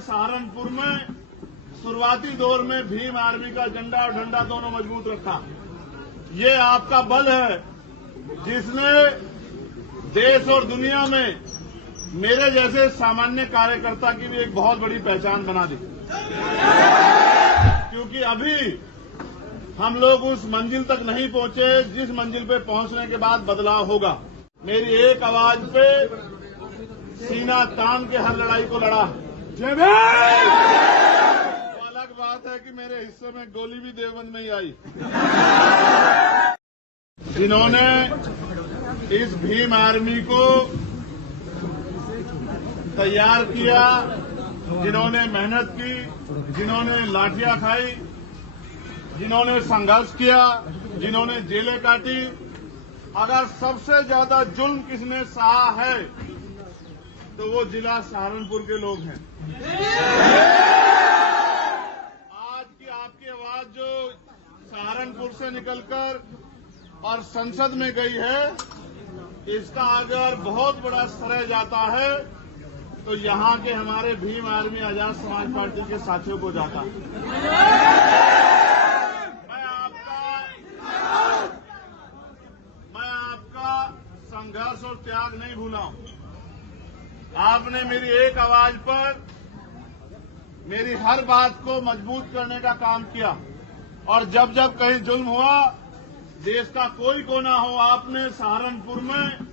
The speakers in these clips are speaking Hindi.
सहारनपुर में शुरुआती दौर में भीम आर्मी का झंडा और डंडा दोनों मजबूत रखा। ये आपका बल है जिसने देश और दुनिया में मेरे जैसे सामान्य कार्यकर्ता की भी एक बहुत बड़ी पहचान बना दी। क्योंकि अभी हम लोग उस मंजिल तक नहीं पहुंचे जिस मंजिल पे पहुंचने के बाद बदलाव होगा। मेरी एक आवाज पे सीना तान के हर लड़ाई को लड़ा। तो अलग बात है कि मेरे हिस्से में गोली भी देवबंद में ही आई। जिन्होंने इस भीम आर्मी को तैयार किया, जिन्होंने मेहनत की, जिन्होंने लाठियां खाई, जिन्होंने संघर्ष किया, जिन्होंने जेलें काटी, अगर सबसे ज्यादा जुल्म किसने सहा है तो वो जिला सहारनपुर के लोग हैं। आज की आपकी आवाज जो सहारनपुर से निकलकर और संसद में गई है, इसका अगर बहुत बड़ा श्रेय जाता है तो यहाँ के हमारे भीम आर्मी आजाद समाज पार्टी के साथियों को जाता है। मैं आपका संघर्ष और त्याग नहीं भूला हूं। आपने मेरी एक आवाज पर मेरी हर बात को मजबूत करने का काम किया और जब जब कहीं जुल्म हुआ, देश का कोई कोना हो, आपने सहारनपुर में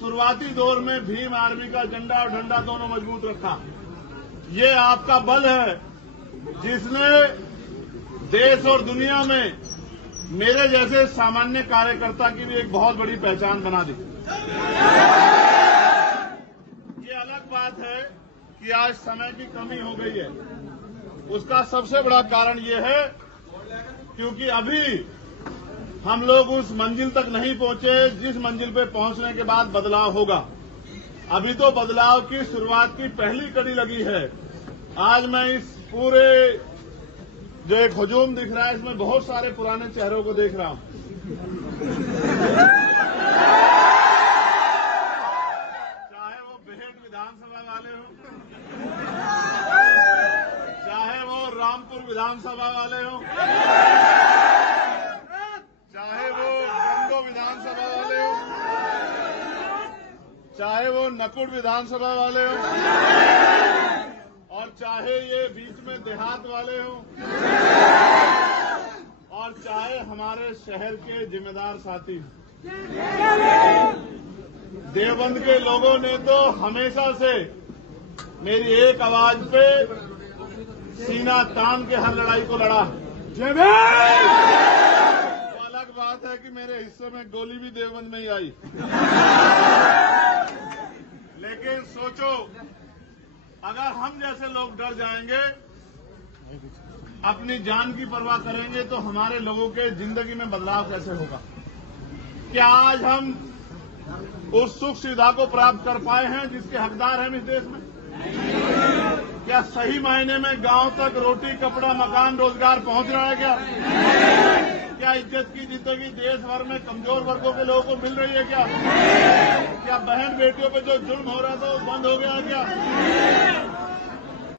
शुरुआती दौर में भीम आर्मी का झंडा और डंडा दोनों मजबूत रखा। ये आपका बल है जिसने देश और दुनिया में मेरे जैसे सामान्य कार्यकर्ता की भी एक बहुत बड़ी पहचान बना दी। ये अलग बात है कि आज समय की कमी हो गई है। उसका सबसे बड़ा कारण ये है क्योंकि अभी हम लोग उस मंजिल तक नहीं पहुंचे जिस मंजिल पे पहुंचने के बाद बदलाव होगा। अभी तो बदलाव की शुरुआत की पहली कड़ी लगी है। आज मैं इस पूरे जो एक हुजूम दिख रहा है, इसमें बहुत सारे पुराने चेहरों को देख रहा हूं। चाहे वो बेहट विधानसभा वाले हो, चाहे वो रामपुर विधानसभा वाले हो, चाहे वो गंगो विधानसभा वाले हो, चाहे वो नकुड़ विधानसभा वाले हो, और चाहे ये बीच में देहात वाले हो, और चाहे हमारे शहर के जिम्मेदार साथी। देवबंद के लोगों ने तो हमेशा से मेरी एक आवाज पे सीना तान के हर लड़ाई को लड़ा। तो अलग बात है कि मेरे हिस्से में गोली भी देवबंद में ही आई। लेकिन सोचो, अगर हम जैसे लोग डर जाएंगे, अपनी जान की परवाह करेंगे, तो हमारे लोगों के जिंदगी में बदलाव कैसे होगा? क्या आज हम उस सुख सुविधा को प्राप्त कर पाए हैं जिसके हकदार हैं इस देश में? क्या सही मायने में गांव तक रोटी, कपड़ा, मकान, रोजगार पहुंच रहा है? क्या इज्जत की जिंदगी देश भर में कमजोर वर्गों के लोगों को मिल रही है? क्या बहन बेटियों पे जो जुल्म हो रहा था वो बंद हो गया? क्या